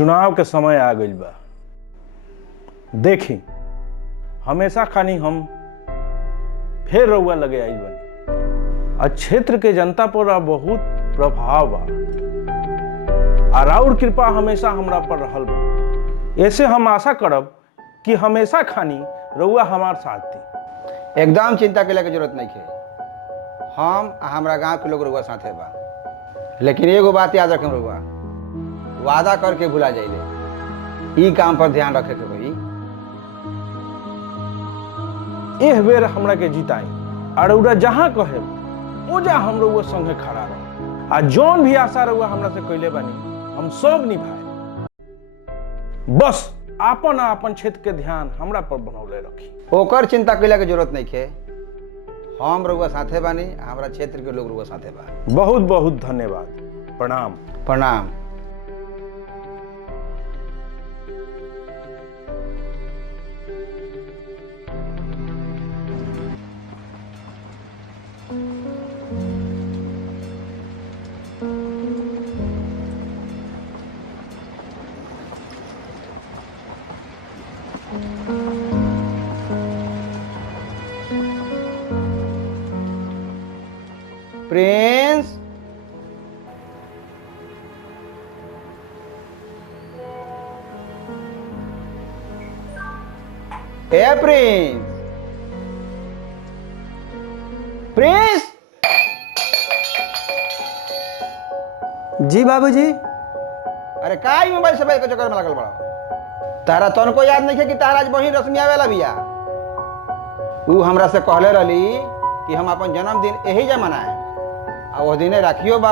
चुनाव के समय आ गई बा। देखी हमेशा खानी हम फिर रउआ लगे आई बनी और क्षेत्र के जनता पर बहुत प्रभाव बा और राउर कृपा हमेशा हमरा पर रहल बा। ऐसे हम आशा करब कि हमेशा खानी रउआ हमार साथ दी। एकदम चिंता के जरूरत नहीं है। हम हमारा गांव के लोग रउआ साथे बा, लेकिन एगो बात याद रखें रउआ, वादा करके भुला जाइले। ई काम पर ध्यान रखे के भाई। एह बेर हमरा के जिताई और रउआ जहां कहे ओजा हम रउआ संगे खड़ा रह आ जौन भी आशा रउआ हमरा से कइले बानी हम सब निभाए। बस आपन आपन क्षेत्र के ध्यान हमरा पर बनौले रखी। ओकर चिंता कैला के जरूरत नहीं है। हम रउआ साथे बानी, हमारा क्षेत्र के लोग रउआ साथे बा। बहुत बहुत धन्यवाद। प्रणाम। प्रणाम। प्रिंस, ए प्रिंस, प्रिंस। जी बाबूजी। अरे का ई मोबाइल से के चक्कर में लगल बड़ा? तारा तनको याद नहीं है कि तारा आज बहिन रश्मि आवेला बिया। ऊ हमरा से कहले रहली कि हम अपन जन्मदिन यही जा मनाए आ वो दिने राखियो बा।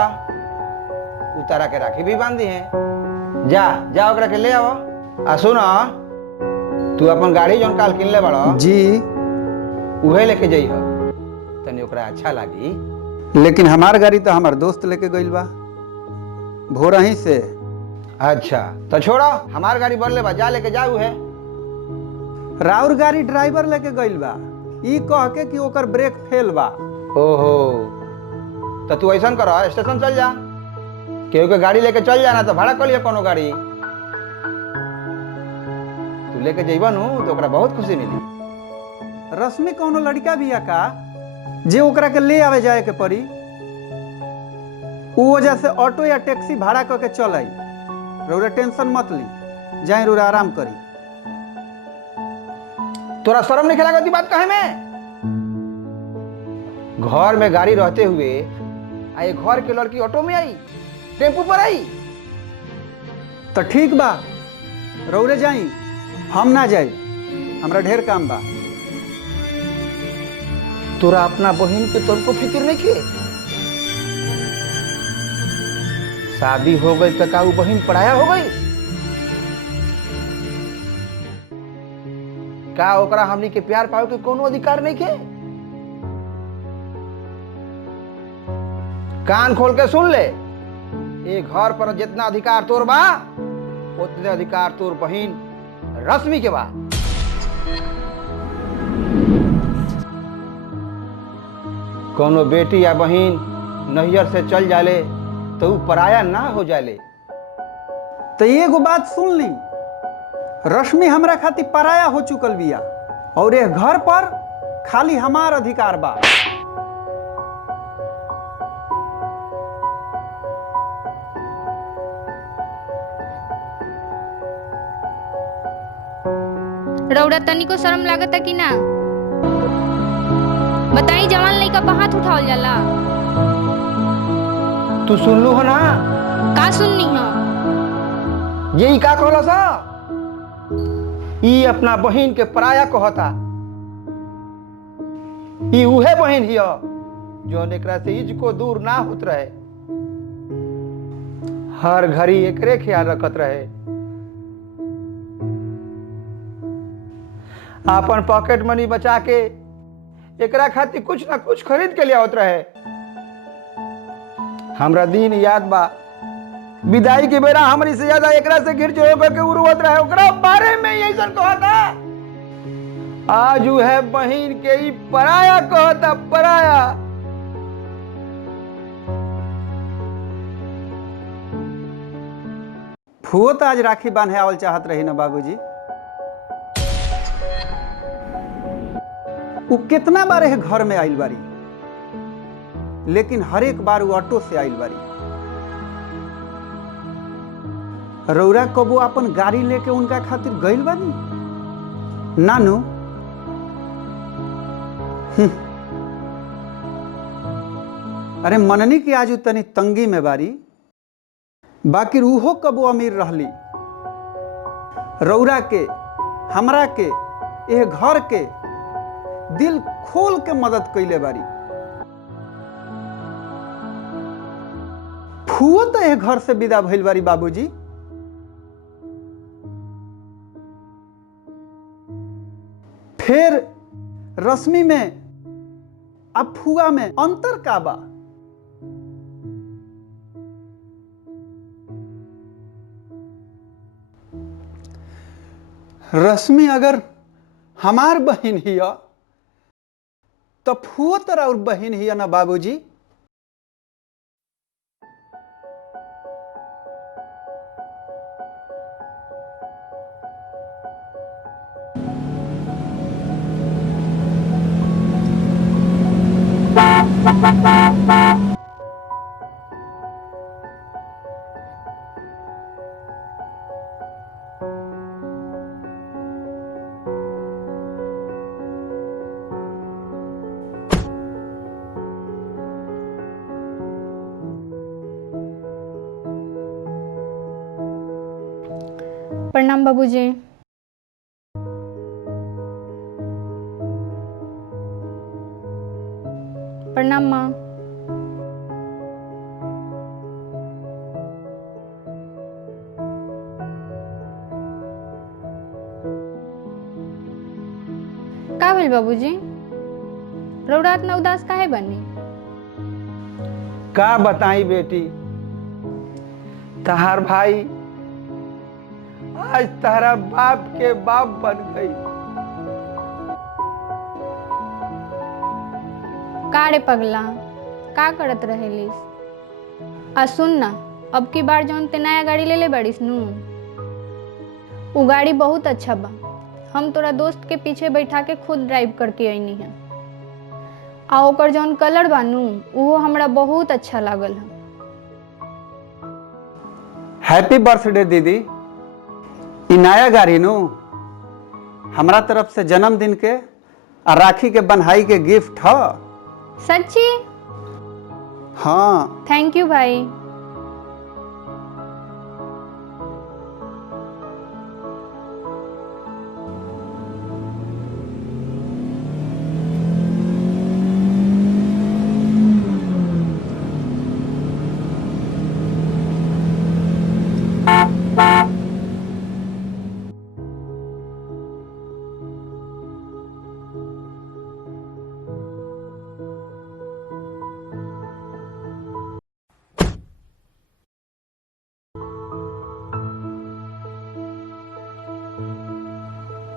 ऊ तारा के राखी भी बांधी है। जा जा ओकरा के ले आओ। आ सुन, तू अपन गाड़ी जौन काल किनले बड़ा जी उहे लेके जइह, तनी ओकरा अच्छा लागी। लेकिन हमार गाड़ी तो हमार दोस्त लेके गइल बा भोरही से। अच्छा तो छोड़ो, हमार गाड़ी बढ़ ले बा, जा लेके जाऊ है। राउर गाड़ी ड्राइवर लेके गइल बा, ई कह के कि ओकर ब्रेक फेल बा। ओहो, तो तू ऐसा कर, स्टेशन चल जा, केहू के गाड़ी लेके चल जाना, तो भाड़ा कर लिया कोनो गाड़ी। तू लेके जइबा नु तो ओकरा बहुत खुशी मिली। रश्मि कोनो लड़का बिया का जे ओकरा के ले आवे जाए के पड़ी? ऊ वजह से ऑटो या टैक्सी भाड़ा करके चल आई। रउरा टेंशन मत ली, जाए रउरा आराम करी। तोरा शर्म नहीं खेला करती बात कहे में? घर में गाड़ी रहते हुए आए घर के लड़की ऑटो में आई, टेम्पू पर आई। तो ठीक बा, रउरे जाई, हम ना जाई, हमरा ढेर काम बा। तोरा अपना बहन के तुमको फिक्र नहीं के? शादी हो गई तो का बहन पढ़ाया हो गई? का ओकरा हमनी के प्यार पावे के कोनो अधिकार नहीं के? कान खोल के सुन ले, ये घर पर जितना अधिकार तोर बा उतने अधिकार तोर बहन रश्मि के बा। कोनो बेटी या बहन नैहर से चल जाले तो ऊ पराया ना हो जाले। तो एगो बात सुन ली, रश्मि हमरा खातिर पराया हो चुकल बिया और ये घर पर खाली हमार अधिकार बा। रउरा तनिको शर्म लागता कि ना? बताई, जवान लइका पर हाथ उठावल जाला? तू सुन लू हो ना? का सुननी हो? यही का कहला सा? ई अपना बहन के पराया कहता। ई उहे बहन हिया जो एकरा से इज को दूर ना होत रहे, हर घड़ी एकरे ख्याल रखत रहे, अपन पॉकेट मनी बचा के एकरा खातिर कुछ ना कुछ खरीद के लिया होत रहे। हमरा दिन याद बा, विदाई के बेरा हमरी से ज्यादा एकरा से गिर जो होकर के उड़वत रहे, ओकरा बारे में ऐसा कहता। आज है बहन के ही पराया कहता, पराया। फुओ तो आज राखी बांधे आवल चाहत रही ना बाबूजी। वो कितना बार है घर में आइल बारी, लेकिन हर एक बार वो ऑटो से आइल बारी। रौरा कबो अपन गाड़ी लेके उनका खातिर गइल बानी नानू? अरे मननी की आज तनी तंगी में बारी, बाकी उहो कबो अमीर रहली। रौरा के हमरा के यह घर के दिल खोल के मदद कैले बारी। फुओ तो यह घर से विदा भइल बारी बाबूजी। फिर रश्मि में अब फुआ में अंतर का बा? रश्मि अगर हमार बहन ही तो फुओ तरह और बहन ही ना बाबूजी। प्रणाम बाबूजी। प्रणाम माँ। का भेल बाबूजी? रौरा इतना उदास काहे बनी? का बताई बेटी, तहार भाई आज तारा बाप के बाप बन गई। का रे पगला, का करत रहेलिस? आ सुन ना, अब की बार जौन ते नया गाड़ी ले ले बड़ीस नू, वो गाड़ी बहुत अच्छा बा। हम तोरा दोस्त के पीछे बैठा के खुद ड्राइव करके आईनी है। आ ओकर जौन कलर बा नू, वो हमरा बहुत अच्छा लागल है। हैप्पी बर्थडे दीदी। ई नया गाड़ी नु हमरा तरफ से जन्मदिन के और राखी के बन्हाई के गिफ्ट है। सच्ची? हाँ। थैंक यू भाई।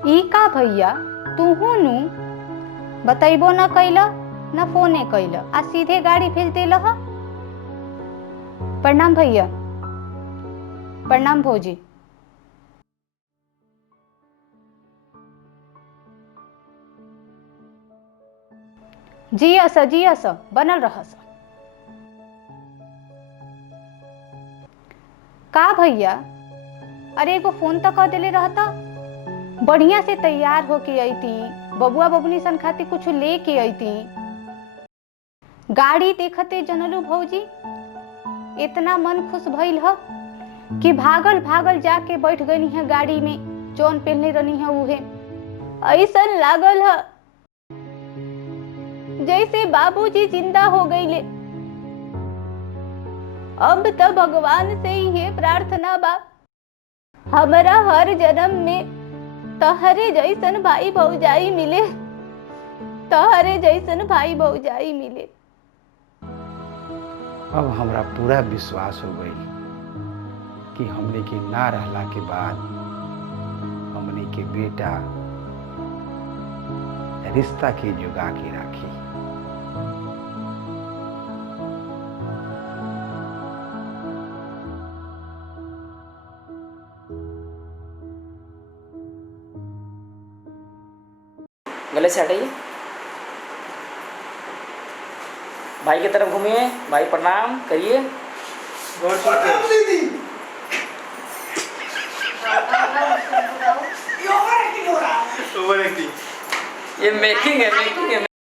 ई का भैया, तू नु बतैबो न कैला न फोने कैला, आ सीधे गाड़ी भेज देला ह। प्रणाम भैया। प्रणाम भौजी। जी अस बनल रहस। का भैया, अरे एगो फोन तो कह देले रहता, बढ़िया से तैयार होके अइती, बबुआ बबुनी सन खातिर कुछ लेके अइती। गाड़ी देखते जनलू भौजी, इतना मन खुश भइल ह कि भागल भागल जाके बैठ गई है गाड़ी में, जौन पहनले रहनी है उहे। ऐसा लागल ह जैसे बाबूजी जिंदा हो गईले। अब तो भगवान से ही प्रार्थना बा, हमारा हर जन्म में तहरे जैसन भाई भौजाई मिले, तहरे जैसन भाई भौजाई मिले। अब हमरा पूरा विश्वास हो गई कि हमने के ना रहला के बाद हमने के बेटा रिश्ता के जुगा के राखी। गले से हटाइए। भाई की तरफ घूमिए, भाई प्रणाम करिए। ये मेकिंग है।